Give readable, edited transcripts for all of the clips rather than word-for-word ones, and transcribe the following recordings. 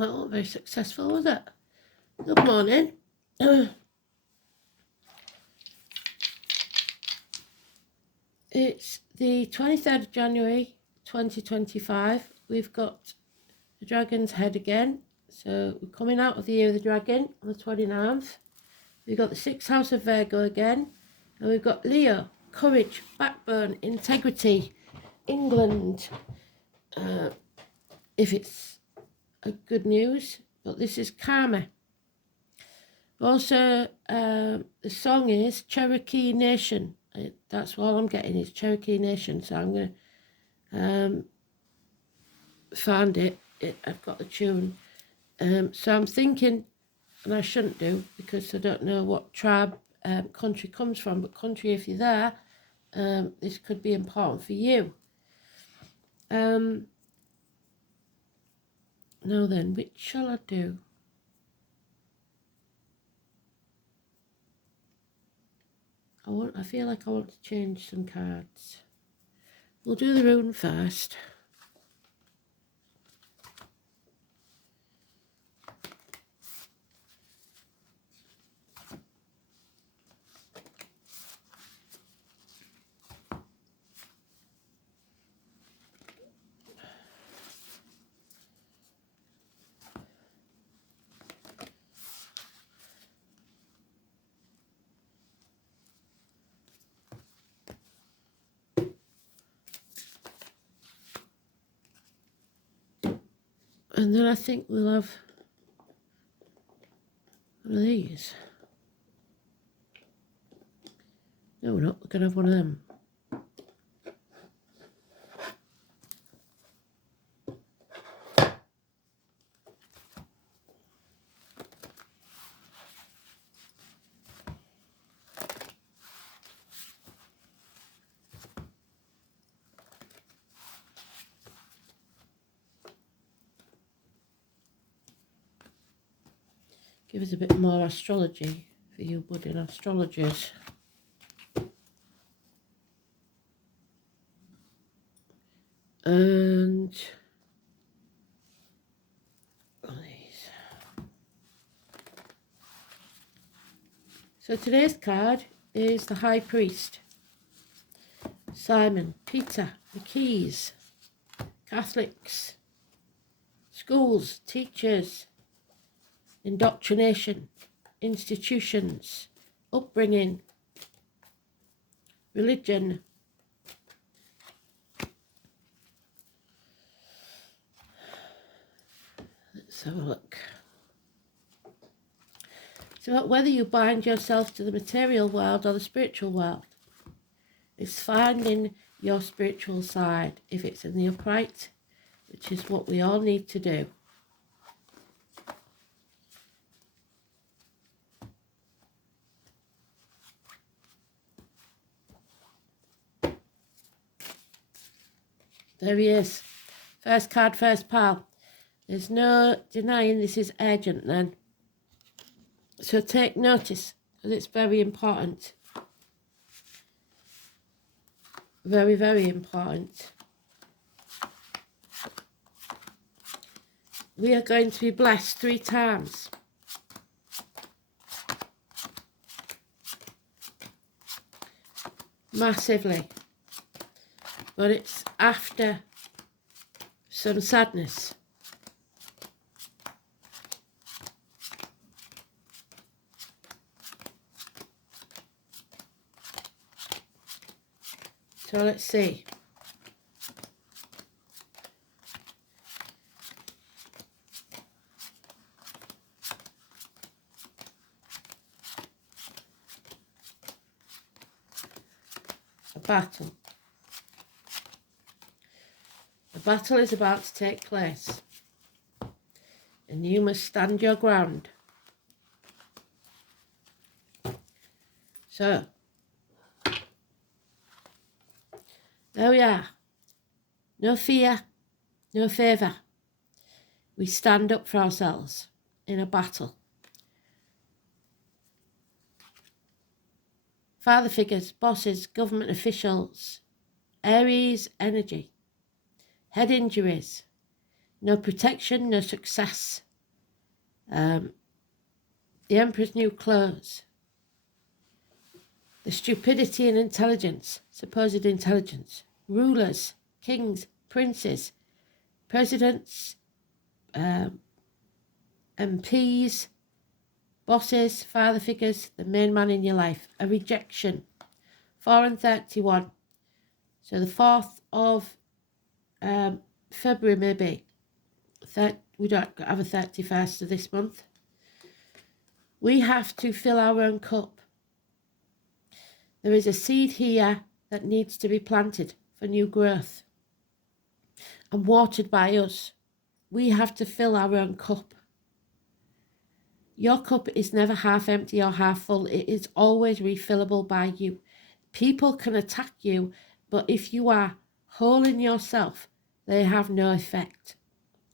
That wasn't very successful, was it? Good morning. It's the 23rd of January 2025. We've got the dragon's head again. So we're coming out of the year of the dragon on the 29th. We've got the 6th house of Virgo again. And we've got Leo, courage, backbone, integrity, England. If it's a good news, but this is karma. Also, the song is Cherokee Nation. That's all I'm getting is Cherokee Nation. So I'm going to find it. I've got the tune. So I'm thinking, and I shouldn't do because I don't know what tribe country comes from, but country, if you're there, this could be important for you. Now then, which shall I do? I feel like I want to change some cards. We'll do the rune first. And then I think we'll have one of these. No, we're not. We're going to have one of them. Give us a bit more astrology for you budding astrologers. And these. So today's card is the High Priest. Simon, Peter, the keys, Catholics, schools, teachers, indoctrination, institutions, upbringing, religion. Let's have a look. It's about whether you bind yourself to the material world or the spiritual world. It's finding your spiritual side, if it's in the upright, which is what we all need to do. There he is. First card, first pal. There's no denying this is urgent then. So take notice, because it's very important. Very, very important. We are going to be blessed 3 times. Massively. But it's after some sadness. So let's see. A battle. A battle is about to take place, and you must stand your ground. So, there we are. No fear, no favour. We stand up for ourselves in a battle. Father figures, bosses, government officials, Aries energy, head injuries, no protection, no success, The Emperor's new clothes. The stupidity and intelligence, supposed intelligence. Rulers, kings, princes, presidents, MPs, bosses, father figures, the main man in your life. A rejection. 4 and 31. So the 4th of February maybe. We don't have a 31st of this month. We have to fill our own cup. There is a seed here that needs to be planted for new growth and watered by us. We have to fill our own cup. Your cup is never half empty or half full. It is always refillable by you. People can attack you, but if you are whole in yourself, they have no effect.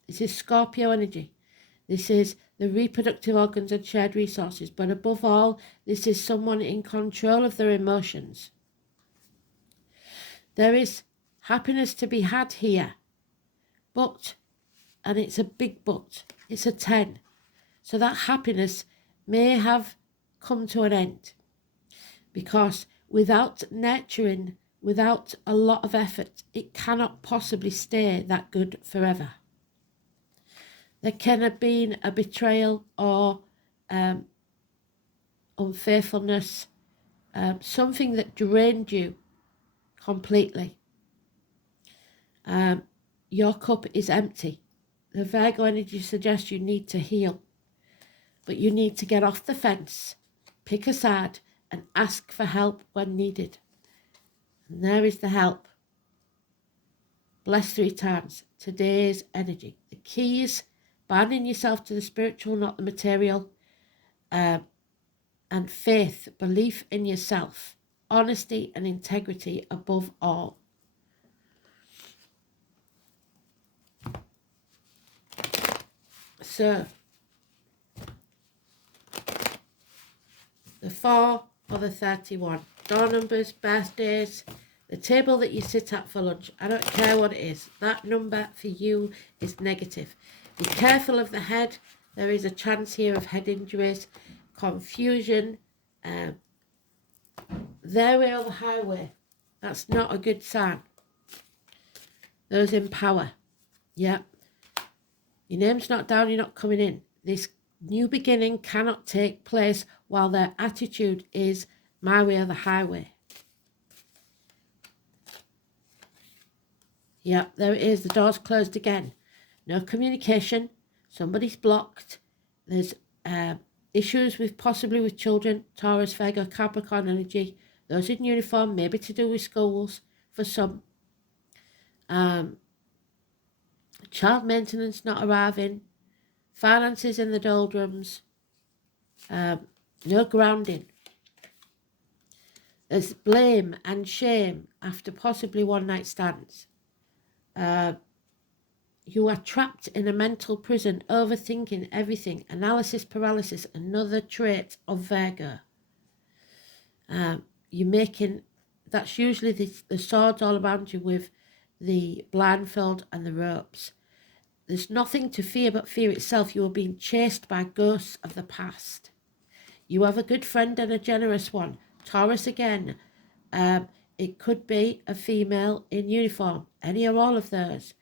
This is Scorpio energy. This is the reproductive organs and shared resources. But above all, this is someone in control of their emotions. There is happiness to be had here. But, and it's a big but, it's a 10. So that happiness may have come to an end. Because without nurturing, without a lot of effort, it cannot possibly stay that good forever. There can have been a betrayal or unfaithfulness, something that drained you completely. Your cup is empty. The Virgo energy suggests you need to heal, but you need to get off the fence, pick a side, and ask for help when needed. And there is the help. Bless 3 times. Today's energy. The keys: binding yourself to the spiritual, not the material, and faith, belief in yourself, honesty and integrity above all. So, the 4 or the 31, door numbers, birthdays, the table that you sit at for lunch, I don't care what it is, that number for you is negative. Be careful of the head. There is a chance here of head injuries, confusion. There we are, the highway. That's not a good sign. Those in power. Yeah. Your name's not down, you're not coming in. This new beginning cannot take place while their attitude is my way or the highway. Yeah, there it is. The door's closed again. No communication. Somebody's blocked. There's issues with possibly with children. Taurus, Virgo, Capricorn energy. Those in uniform, maybe to do with schools for some. Child maintenance not arriving. Finances in the doldrums. No grounding. There's blame and shame after possibly one night stands. You are trapped in a mental prison, overthinking everything. Analysis paralysis, another trait of Virgo. You're making, that's usually the swords all around you with the blindfold and the ropes. There's nothing to fear but fear itself. You are being chased by ghosts of the past. You have a good friend and a generous one. Taurus again. It could be a female in uniform, any or all of those,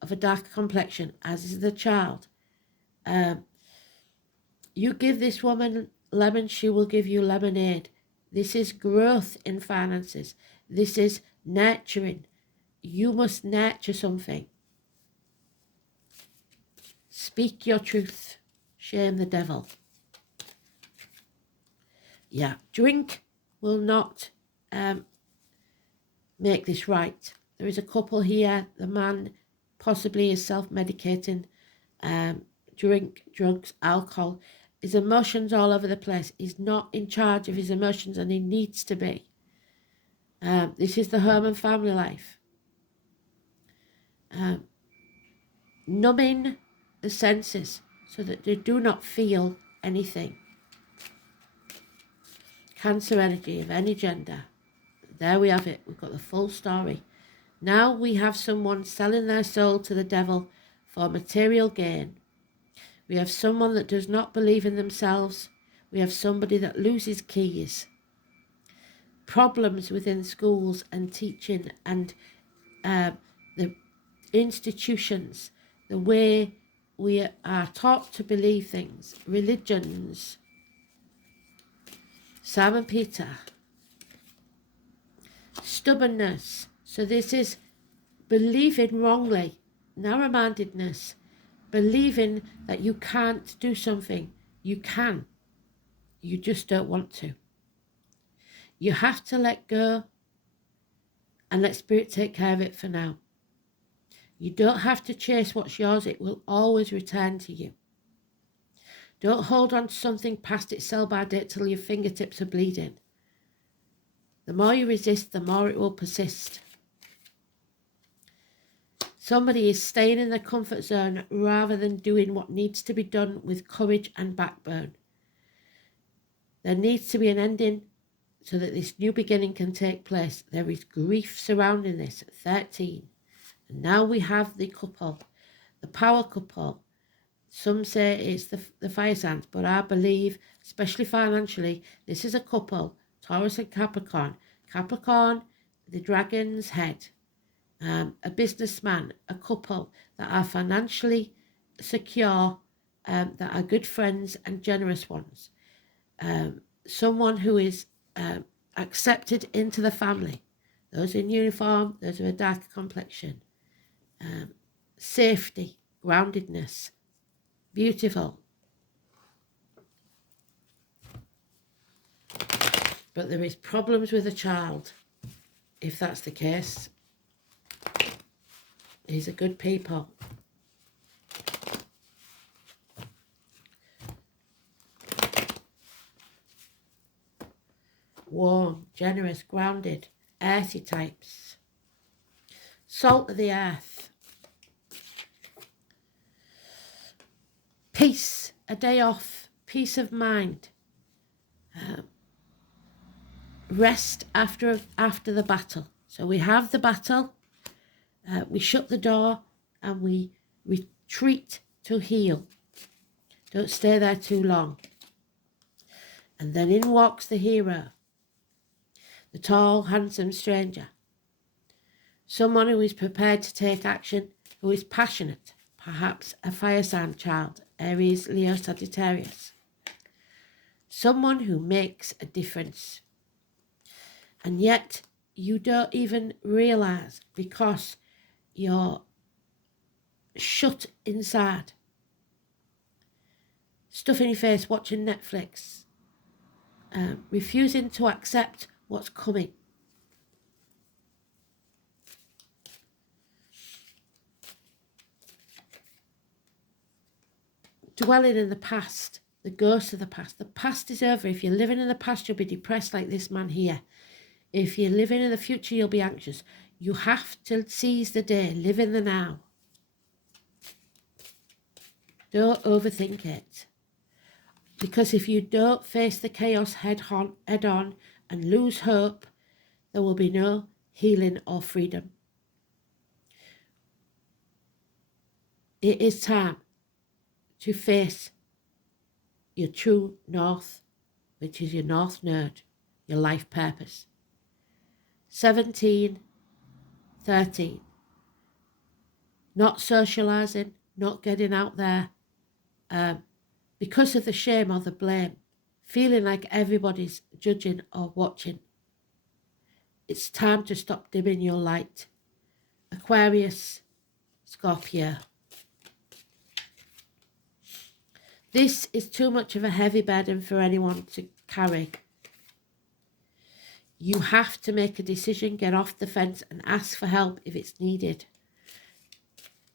of a dark complexion, as is the child. You give this woman lemon, she will give you lemonade. This is growth in finances. This is nurturing. You must nurture something. Speak your truth. Shame the devil. Yeah, drink will not make this right. There is a couple here. The man possibly is self-medicating. Drink, drugs, alcohol. His emotions all over the place. He's not in charge of his emotions and he needs to be. This is the home and family life. Numbing the senses so that they do not feel anything. Cancer energy of any gender. There we have it. We've got the full story. Now we have someone selling their soul to the devil for material gain. We have someone that does not believe in themselves. We have somebody that loses keys. Problems within schools and teaching and the institutions, the way we are taught to believe things, religions. Simon Peter. Stubbornness. So this is believing wrongly, narrow-mindedness, believing that you can't do something. You can. You just don't want to. You have to let go and let Spirit take care of it for now. You don't have to chase what's yours. It will always return to you. Don't hold on to something past its sell-by date till your fingertips are bleeding. The more you resist, the more it will persist. Somebody is staying in their comfort zone rather than doing what needs to be done with courage and backbone. There needs to be an ending so that this new beginning can take place. There is grief surrounding this at 13. And now we have the couple, the power couple. Some say it's the fire signs, but I believe, especially financially, this is a couple, Taurus and Capricorn. Capricorn, the dragon's head. A businessman, a couple that are financially secure, that are good friends and generous ones. Someone who is accepted into the family. Those in uniform, those with a darker complexion. Safety, groundedness, beautiful. But there is problems with a child, if that's the case. These are good people. Warm, generous, grounded, earthy types. Salt of the earth. Peace, a day off, peace of mind. Rest after the battle. So we have the battle. We shut the door and we retreat to heal. Don't stay there too long. And then in walks the hero, the tall, handsome stranger. Someone who is prepared to take action, who is passionate, perhaps a fire sign child, Aries, Leo, Sagittarius. Someone who makes a difference. And yet you don't even realise because you're shut inside, stuffing your face, watching Netflix, refusing to accept what's coming. Dwelling in the past, the ghost of the past. The past is over. If you're living in the past, you'll be depressed like this man here. If you're living in the future, you'll be anxious. You have to seize the day, live in the now. Don't overthink it. Because if you don't face the chaos head on and lose hope, there will be no healing or freedom. It is time to face your true north, which is your north node, your life purpose. 17, 13. Not socialising, not getting out there because of the shame or the blame, feeling like everybody's judging or watching. It's time to stop dimming your light. Aquarius, Scorpio. This is too much of a heavy burden for anyone to carry. You have to make a decision, get off the fence and ask for help if it's needed.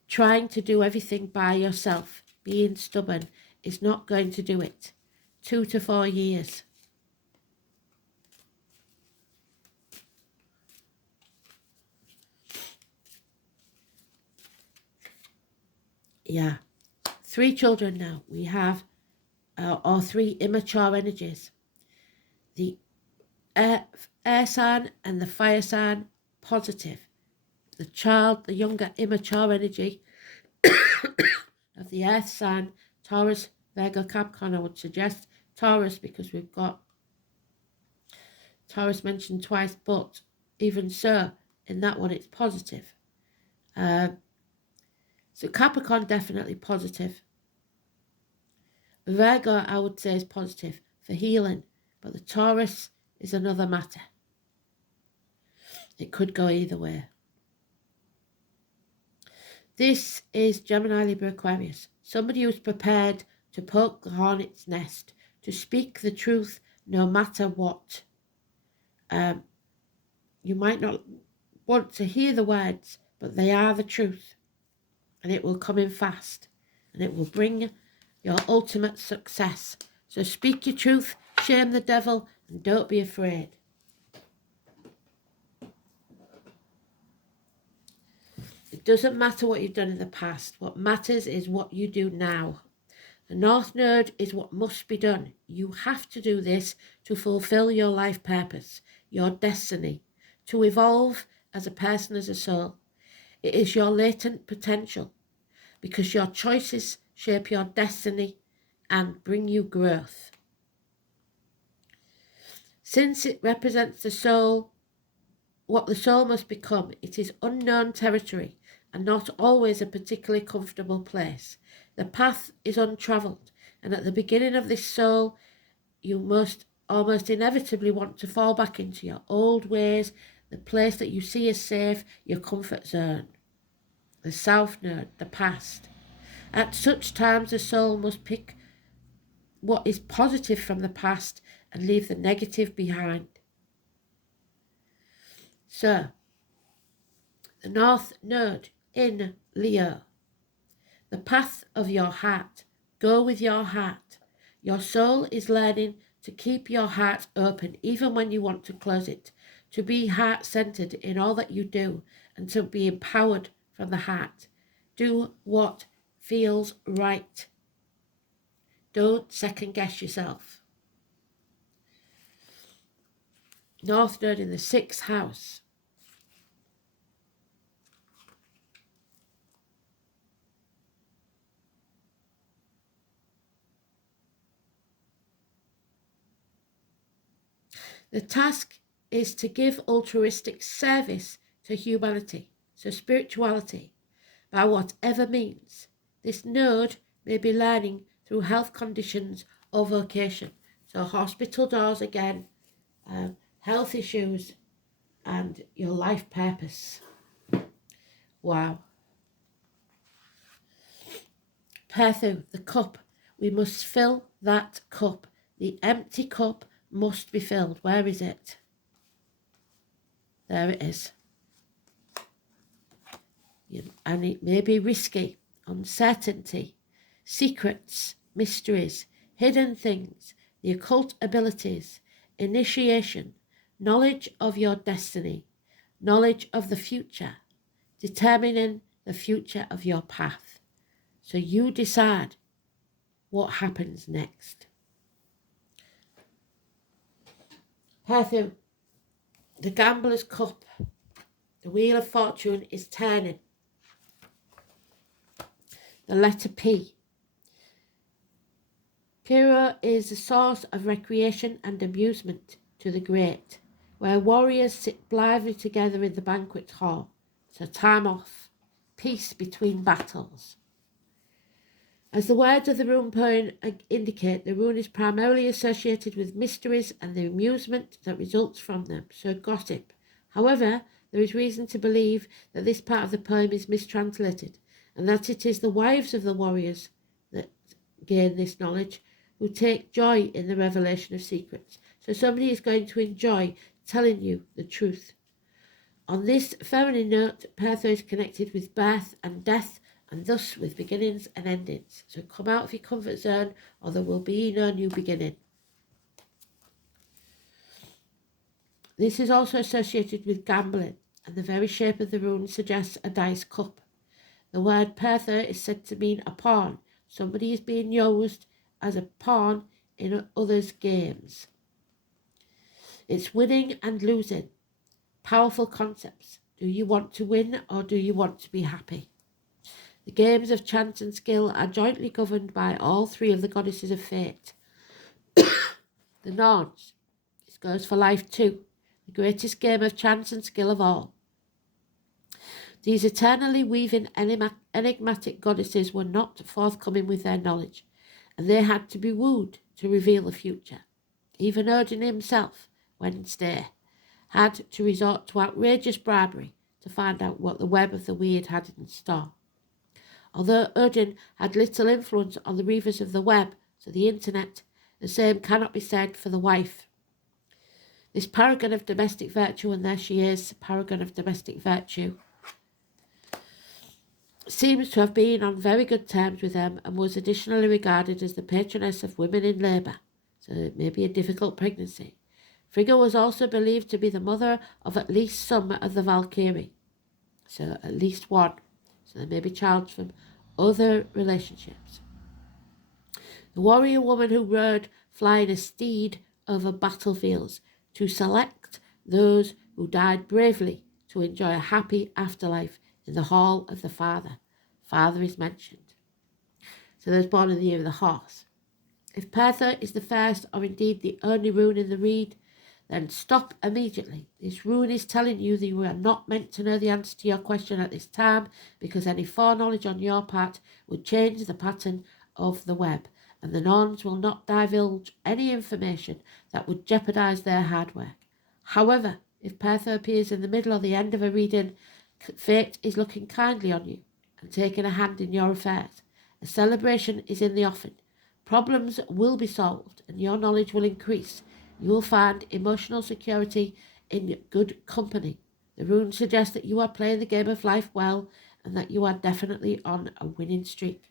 Trying to do everything by yourself, being stubborn, is not going to do it. 2 to 4 years. Yeah. 3 children now. We have or 3 immature energies. The air sign and the fire sign, positive. The child, the younger immature energy of the earth sign, Taurus, Virgo, Capricorn. I would suggest Taurus because we've got Taurus mentioned twice, but even so, in that one it's positive. So Capricorn definitely positive. Virgo, I would say, is positive for healing, but the Taurus is another matter. It could go either way. This is Gemini, Libra, Aquarius. Somebody who's prepared to poke the hornet's nest, to speak the truth no matter what. You might not want to hear the words, but they are the truth. And it will come in fast. And it will bring your ultimate success. So speak your truth, shame the devil, and don't be afraid. It doesn't matter what you've done in the past. What matters is what you do now. The North Node is what must be done. You have to do this to fulfill your life purpose, your destiny, to evolve as a person, as a soul. It is your latent potential, because your choices shape your destiny and bring you growth. Since it represents the soul, what the soul must become, it is unknown territory and not always a particularly comfortable place. The path is untravelled, and at the beginning of this soul, you must almost inevitably want to fall back into your old ways, the place that you see as safe, your comfort zone. The South Node, the past. At such times, the soul must pick what is positive from the past and leave the negative behind. So, the North Node in Leo. The path of your heart. Go with your heart. Your soul is learning to keep your heart open even when you want to close it, to be heart-centered in all that you do, and to be empowered from the heart. Do what feels right. Don't second-guess yourself. North Node in the 6th house. The task is to give altruistic service to humanity, so spirituality, by whatever means. This node may be learning through health conditions or vocation. So hospital doors again, health issues, and your life purpose. Wow. Perthu, the cup. We must fill that cup. The empty cup must be filled. Where is it? There it is. And it may be risky, uncertainty, secrets, mysteries, hidden things, the occult abilities, initiation, knowledge of your destiny, knowledge of the future, determining the future of your path. So you decide what happens next. Perthu, the gambler's cup, the wheel of fortune is turning. The letter P. Piro is a source of recreation and amusement to the great, where warriors sit blithely together in the banquet hall. So time off, peace between battles. As the words of the rune poem indicate, the rune is primarily associated with mysteries and the amusement that results from them, so gossip. However, there is reason to believe that this part of the poem is mistranslated, and that it is the wives of the warriors that gain this knowledge, who take joy in the revelation of secrets. So somebody is going to enjoy telling you the truth. On this feminine note, Perthu is connected with birth and death, and thus with beginnings and endings. So come out of your comfort zone, or there will be no new beginning. This is also associated with gambling, and the very shape of the rune suggests a dice cup. The word Perthu is said to mean a pawn. Somebody is being used as a pawn in others' games. It's winning and losing. Powerful concepts. Do you want to win or do you want to be happy? The games of chance and skill are jointly governed by all three of the goddesses of fate. The Norns. This goes for life too. The greatest game of chance and skill of all. These eternally weaving enigmatic goddesses were not forthcoming with their knowledge, and they had to be wooed to reveal the future. Even Odin himself, Wednesday, had to resort to outrageous bribery to find out what the web of the weird had in store. Although Odin had little influence on the weavers of the web, so the internet, the same cannot be said for the wife. This paragon of domestic virtue, and there she is, paragon of domestic virtue, seems to have been on very good terms with them and was additionally regarded as the patroness of women in labour, so it may be a difficult pregnancy. Frigga was also believed to be the mother of at least some of the Valkyrie, so at least one, so there may be child from other relationships. The warrior woman who rode flying a steed over battlefields to select those who died bravely to enjoy a happy afterlife in the hall of the father. Father is mentioned. So those born in the year of the horse. If Pertha is the first or indeed the only rune in the reed, then stop immediately. This rune is telling you that you are not meant to know the answer to your question at this time, because any foreknowledge on your part would change the pattern of the web, and the Norns will not divulge any information that would jeopardize their hard work. However, if Pertha appears in the middle or the end of a reading, fate is looking kindly on you and taking a hand in your affairs. A celebration is in the offing. Problems will be solved and your knowledge will increase. You will find emotional security in good company. The rune suggests that you are playing the game of life well and that you are definitely on a winning streak.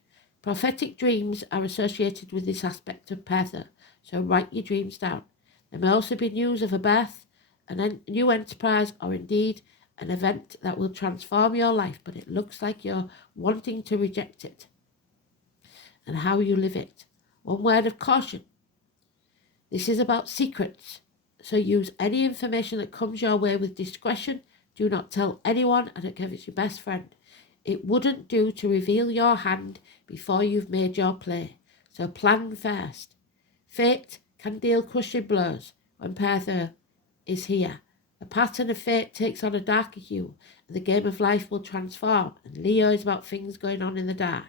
Prophetic dreams are associated with this aspect of Pertha, so write your dreams down. There may also be news of a birth, a new enterprise, or indeed an event that will transform your life, but it looks like you're wanting to reject it and how you live it. One word of caution. This is about secrets, so use any information that comes your way with discretion. Do not tell anyone, I don't care if it's your best friend. It wouldn't do to reveal your hand before you've made your play, so plan first. Fate can deal crushing blows when Pertha is here. The pattern of fate takes on a darker hue, and the game of life will transform, and Leo is about things going on in the dark.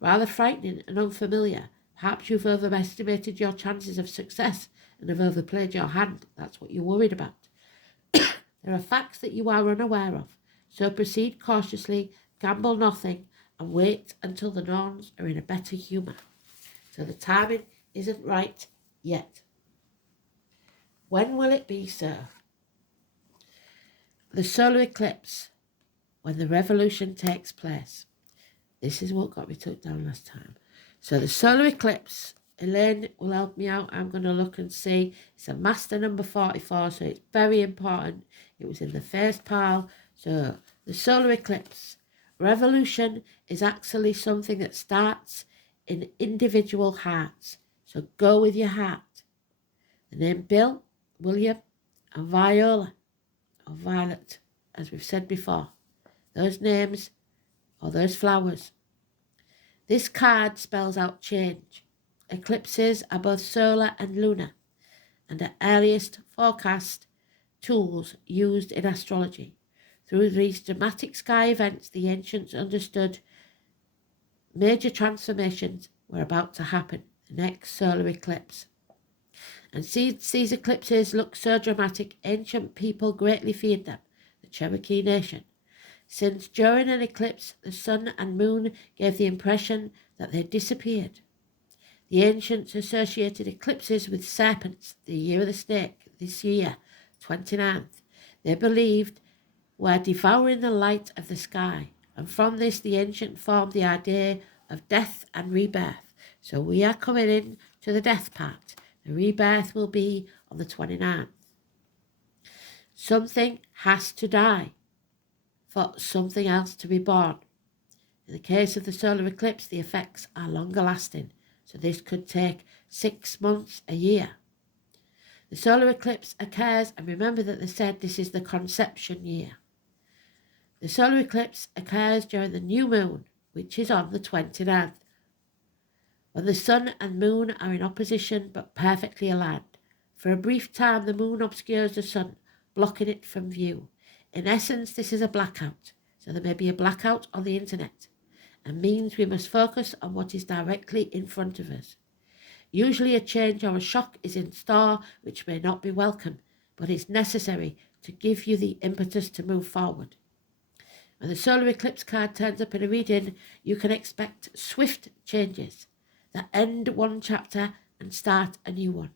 Rather frightening and unfamiliar. Perhaps you've overestimated your chances of success and have overplayed your hand. That's what you're worried about. There are facts that you are unaware of, so proceed cautiously, gamble nothing, and wait until the Norns are in a better humour. So the timing isn't right yet. When will it be so? The solar eclipse, when the revolution takes place. This is what got me took down last time. So the solar eclipse, Elaine will help me out. I'm going to look and see. It's a master number 44, so it's very important. It was in the first pile. So the solar eclipse. Revolution is actually something that starts in individual hearts. So go with your heart. The name Bill, William, and Viola, or Violet, as we've said before. Those names, or those flowers. This card spells out change. Eclipses are both solar and lunar, and are earliest forecast tools used in astrology. Through these dramatic sky events, the ancients understood major transformations were about to happen, the next solar eclipse. And since these eclipses looked so dramatic, ancient people greatly feared them, the Cherokee Nation. Since during an eclipse, the sun and moon gave the impression that they disappeared. The ancients associated eclipses with serpents, the year of the snake, this year, 29th. They believed were devouring the light of the sky, and from this the ancient formed the idea of death and rebirth. So we are coming in to the death part. The rebirth will be on the 29th. Something has to die for something else to be born. In the case of the solar eclipse, the effects are longer lasting, so this could take 6 months, a year. The solar eclipse occurs, and remember that they said this is the conception year. The solar eclipse occurs during the new moon, which is on the 29th, when the sun and moon are in opposition but perfectly aligned. For a brief time, the moon obscures the sun, blocking it from view. In essence, this is a blackout, so there may be a blackout on the internet, and means we must focus on what is directly in front of us. Usually a change or a shock is in store which may not be welcome, but is necessary to give you the impetus to move forward. When the solar eclipse card turns up in a reading, you can expect swift changes that end one chapter and start a new one.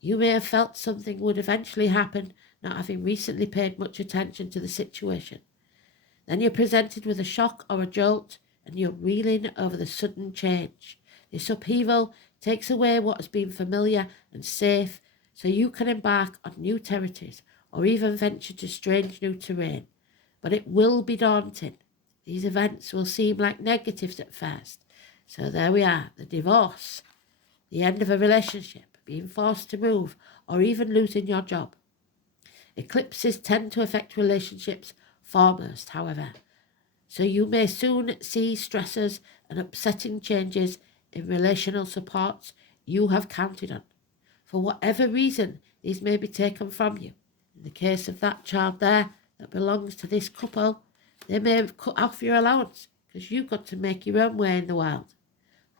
You may have felt something would eventually happen, not having recently paid much attention to the situation. Then you're presented with a shock or a jolt, and you're reeling over the sudden change. This upheaval takes away what has been familiar and safe, so you can embark on new territories or even venture to strange new terrain. But it will be daunting. These events will seem like negatives at first. So there we are, the divorce, the end of a relationship, being forced to move, or even losing your job. Eclipses tend to affect relationships foremost, however, so you may soon see stressors and upsetting changes in relational supports you have counted on. For whatever reason, these may be taken from you. In the case of that child there that belongs to this couple, they may have cut off your allowance because you've got to make your own way in the world.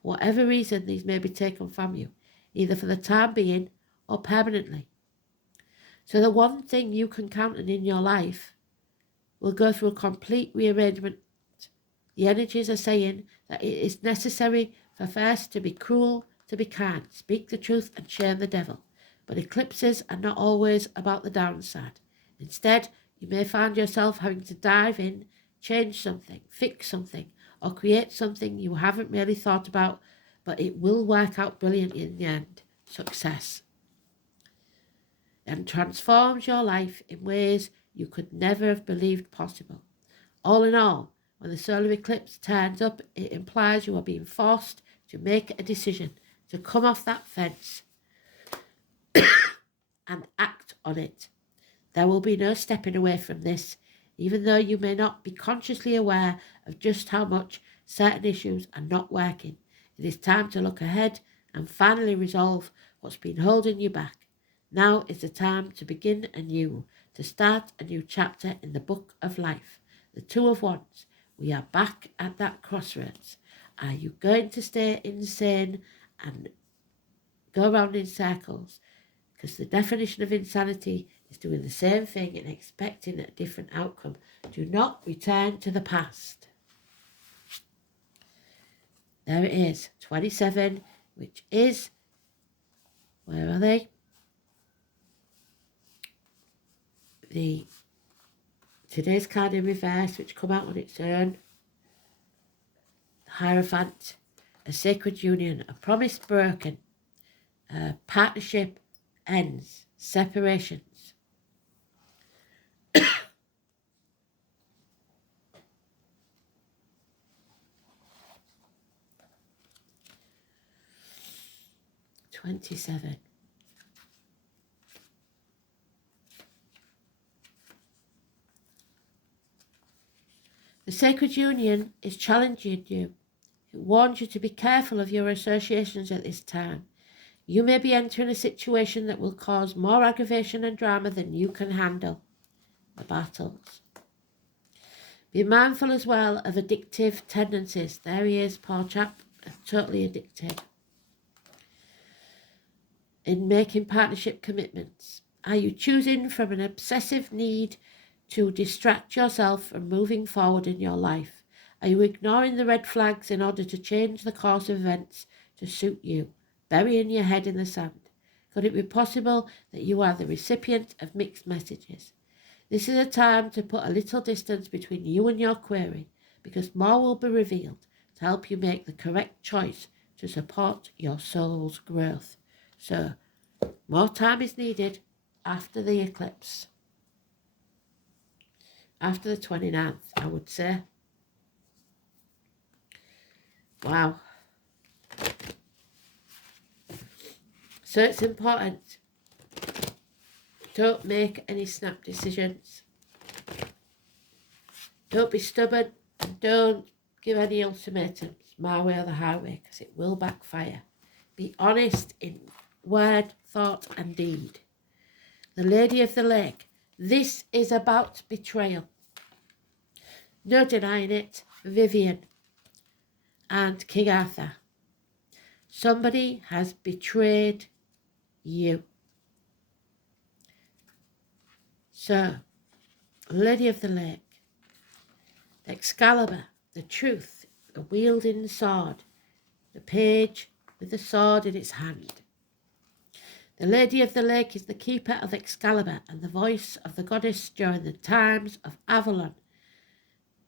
For whatever reason, these may be taken from you, either for the time being or permanently. So the one thing you can count on in your life will go through a complete rearrangement. The energies are saying that it is necessary for first to be cruel, to be kind, speak the truth and shame the devil. But eclipses are not always about the downside. Instead, you may find yourself having to dive in, change something, fix something, or create something you haven't really thought about, but it will work out brilliantly in the end. Success. And transforms your life in ways you could never have believed possible. All in all, when the solar eclipse turns up, it implies you are being forced to make a decision, to come off that fence and act on it. There will be no stepping away from this, even though you may not be consciously aware of just how much certain issues are not working. It is time to look ahead and finally resolve what's been holding you back. Now is the time to begin anew, to start a new chapter in the book of life. The Two of Wands. We are back at that crossroads. Are you going to stay insane and go around in circles? Because the definition of insanity is doing the same thing and expecting a different outcome. Do not return to the past. There it is, 27, which is, where are they? Today's card in reverse, which come out on its own. The Hierophant, a sacred union, a promise broken, a partnership ends, separations. $27. The sacred union is challenging you. It warns you to be careful of your associations at this time. You may be entering a situation that will cause more aggravation and drama than you can handle. The battles. Be mindful as well of addictive tendencies. There he is, poor chap, totally addicted. In making partnership commitments. Are you choosing from an obsessive need to distract yourself from moving forward in your life? Are you ignoring the red flags in order to change the course of events to suit you, burying your head in the sand? Could it be possible that you are the recipient of mixed messages? This is a time to put a little distance between you and your query, because more will be revealed to help you make the correct choice to support your soul's growth. So, more time is needed after the eclipse. After the 29th, I would say. Wow. So it's important. Don't make any snap decisions. Don't be stubborn and don't give any ultimatums, my way or the highway, because it will backfire. Be honest in word, thought and deed. The Lady of the Lake. This is about betrayal. No denying it. Vivian and King Arthur. Somebody has betrayed you. So, Lady of the Lake. Excalibur, the truth, the wielding sword. The page with the sword in its hand. The Lady of the Lake is the keeper of Excalibur and the voice of the goddess during the times of Avalon,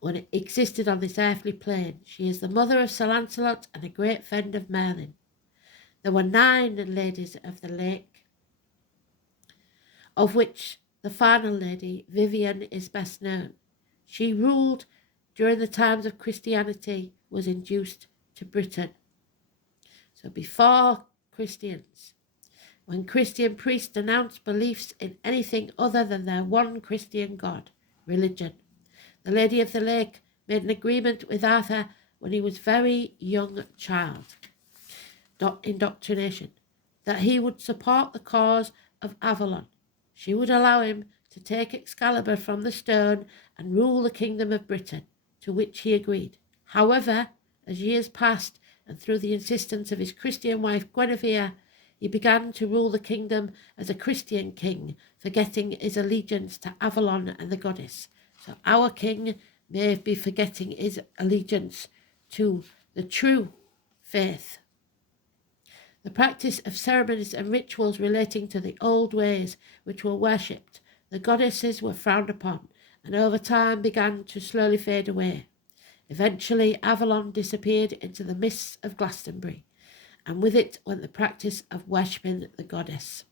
when it existed on this earthly plane. She is the mother of Sir Lancelot and a great friend of Merlin. There were 9 ladies of the lake, of which the final lady, Vivian, is best known. She ruled during the times of Christianity, was introduced to Britain. So before Christians, when Christian priests announced beliefs in anything other than their one Christian God, religion. The Lady of the Lake made an agreement with Arthur when he was a very young child, indoctrination, that he would support the cause of Avalon. She would allow him to take Excalibur from the stone and rule the kingdom of Britain, to which he agreed. However, as years passed, and through the insistence of his Christian wife Guinevere, he began to rule the kingdom as a Christian king, forgetting his allegiance to Avalon and the goddess. So our king may be forgetting his allegiance to the true faith. The practice of ceremonies and rituals relating to the old ways which were worshipped, the goddesses were frowned upon, and over time began to slowly fade away. Eventually Avalon disappeared into the mists of Glastonbury, and with it went the practice of worshipping the goddess.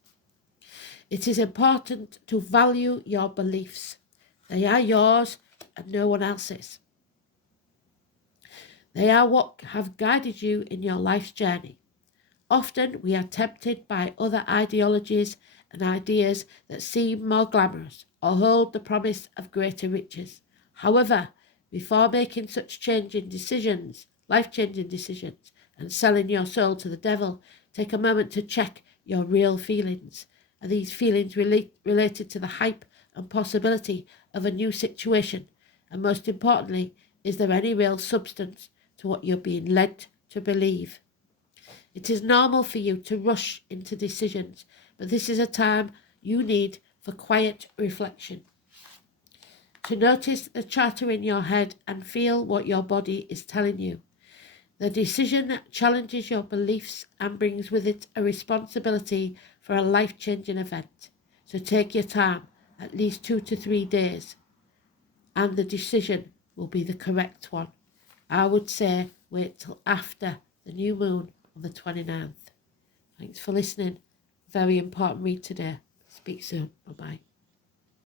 It is important to value your beliefs. They are yours and no one else's. They are what have guided you in your life's journey. Often we are tempted by other ideologies and ideas that seem more glamorous or hold the promise of greater riches. However, before making such life-changing decisions, and selling your soul to the devil, take a moment to check your real feelings. Are these feelings related to the hype and possibility of a new situation? And most importantly, is there any real substance to what you're being led to believe? It is normal for you to rush into decisions, but this is a time you need for quiet reflection. To notice the chatter in your head and feel what your body is telling you. The decision challenges your beliefs and brings with it a responsibility for a life-changing event. So take your time, at least 2 to 3 days, and the decision will be the correct one. I would say wait till after the new moon on the 29th. Thanks for listening. Very important read today. Speak soon. Bye-bye.